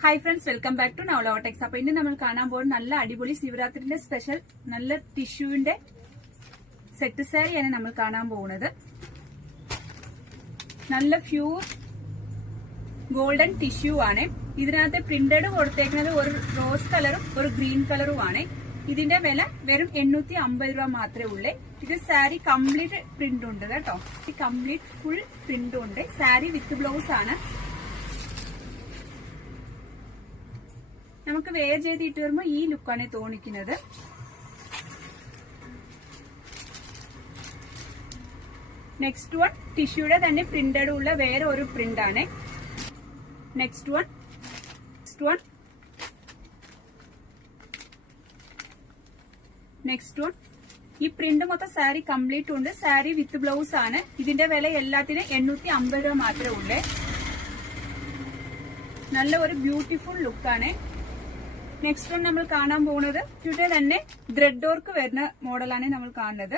Hi friends, welcome back to നവലോടെക്സ്. അപ്പൊ ഇന്ന് നമ്മൾ കാണാൻ പോകുന്ന നല്ല അടിപൊളി ശിവരാത്രിന്റെ സ്പെഷ്യൽ നല്ല ടിഷ്യൂവിന്റെ സെറ്റ് സാരിയാണ് നമ്മൾ കാണാൻ പോകുന്നത്. നല്ല പ്യൂർ ഗോൾഡൻ ടിഷ്യൂ ആണ്. ഇതിനകത്ത് പ്രിന്റഡ് കൊടുത്തേക്കുന്നത് ഒരു റോസ് കളറും ഒരു ഗ്രീൻ കളറും ആണ്. ഇതിന്റെ വില വെറും 850 രൂപ മാത്രമേ ഉള്ളൂ. ഇത് സാരി കംപ്ലീറ്റ് പ്രിന്റ് ഉണ്ട് കേട്ടോ. കംപ്ലീറ്റ് ഫുൾ പ്രിന്റ് ഉണ്ട്. സാരി വിത്ത് ബ്ലൗസ് ആണ്. നമുക്ക് വെയർ ചെയ്ത് ഇട്ട് വരുമ്പോൾ ഈ ലുക്കാണ് തോന്നിക്കുന്നത്. നെക്സ്റ്റ് വൺ ടിഷ്യൂടെ തന്നെ പ്രിന്റഡ് ഉള്ള വേറെ ഒരു പ്രിന്റ് ആണ്. നെക്സ്റ്റ് വൺ ഈ പ്രിന്റ് മൊത്തം സാരി കംപ്ലീറ്റ് ഉണ്ട്. സാരി വിത്ത് ബ്ലൗസ് ആണ്. ഇതിന്റെ വില എല്ലാത്തിനും 850 രൂപ മാത്രമേ ഉള്ളേ. നല്ല ഒരു ബ്യൂട്ടിഫുൾ ലുക്കാണ്. നെക്സ്റ്റ് വൺ നമ്മൾ കാണാൻ പോകുന്നത് ഇവിടെ തന്നെ ത്രെഡ് വർക്ക് വരുന്ന മോഡലാണ് നമ്മൾ കാണുന്നത്.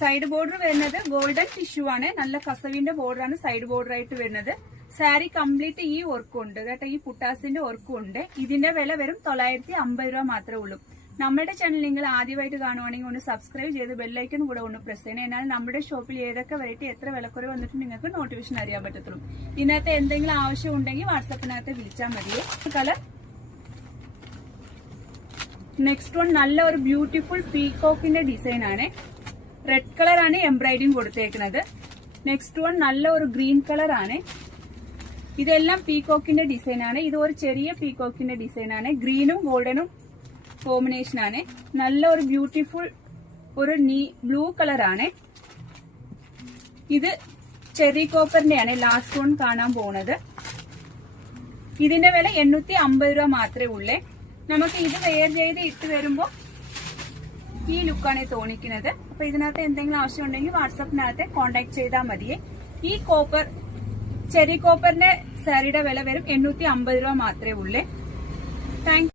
സൈഡ് ബോർഡർ വരുന്നത് ഗോൾഡൻ ടിഷ്യൂ ആണ്. നല്ല കസവിന്റെ ബോർഡറാണ് സൈഡ് ബോർഡർ ആയിട്ട് വരുന്നത്. സാരി കംപ്ലീറ്റ് ഈ വർക്കും ഉണ്ട് കേട്ടോ. ഈ പുട്ടാസിന്റെ വർക്കും ഉണ്ട്. ഇതിന്റെ വില വെറും 950 രൂപ മാത്രമേ ഉള്ളൂ. നമ്മുടെ ചാനൽ നിങ്ങൾ ആദ്യമായിട്ട് കാണുവാണെങ്കിൽ ഒന്ന് സബ്സ്ക്രൈബ് ചെയ്ത് ബെല്ലൈക്കൺ കൂടെ ഒന്ന് പ്രസ് ചെയ്യണം. എന്നാൽ നമ്മുടെ ഷോപ്പിൽ ഏതൊക്കെ വെറൈറ്റി എത്ര വിലക്കുറവ് വന്നിട്ട് നിങ്ങൾക്ക് നോട്ടിഫിക്കേഷൻ അറിയാൻ പറ്റത്തുള്ളൂ. ഇതിനകത്ത് എന്തെങ്കിലും ആവശ്യം ഉണ്ടെങ്കിൽ വാട്സപ്പിനകത്ത് വിളിച്ചാൽ മതിയേ. കളർ നെക്സ്റ്റ് വൺ നല്ല ഒരു ബ്യൂട്ടിഫുൾ പീകോക്കിന്റെ ഡിസൈൻ ആണ്. റെഡ് കളർ ആണ് എംബ്രോയിഡിങ് കൊടുത്തേക്കുന്നത്. നെക്സ്റ്റ് വൺ നല്ല ഒരു ഗ്രീൻ കളർ ആണ്. ഇതെല്ലാം പീകോക്കിന്റെ ഡിസൈൻ ആണ്. ഇത് ഒരു ചെറിയ പീകോക്കിന്റെ ഡിസൈൻ ആണ്. ഗ്രീനും ഗോൾഡനും കോമ്പിനേഷൻ ആണ്. നല്ല ഒരു ബ്യൂട്ടിഫുൾ ഒരു ബ്ലൂ കളർ ആണ്. ഇത് ചെറി കോപ്പറിന്റെ ആണ് ലാസ്റ്റ് വൺ കാണാൻ പോകുന്നത്. ഇതിന്റെ വില 850 രൂപ മാത്രമേ ഉള്ളേ. നമുക്ക് ഇത് വെയർ ചെയ്ത് ഇട്ട് വരുമ്പോ ഈ ലുക്കാണ് തോന്നിക്കുന്നത്. അപ്പൊ ഇതിനകത്ത് എന്തെങ്കിലും ആവശ്യം ഉണ്ടെങ്കിൽ വാട്സപ്പിനകത്ത് കോണ്ടാക്ട് ചെയ്താൽ മതിയേ. ഈ ചെറി കോപ്പറിന്റെ സാരിയുടെ വില വരും 850 രൂപ മാത്രമേ ഉള്ളേ. താങ്ക്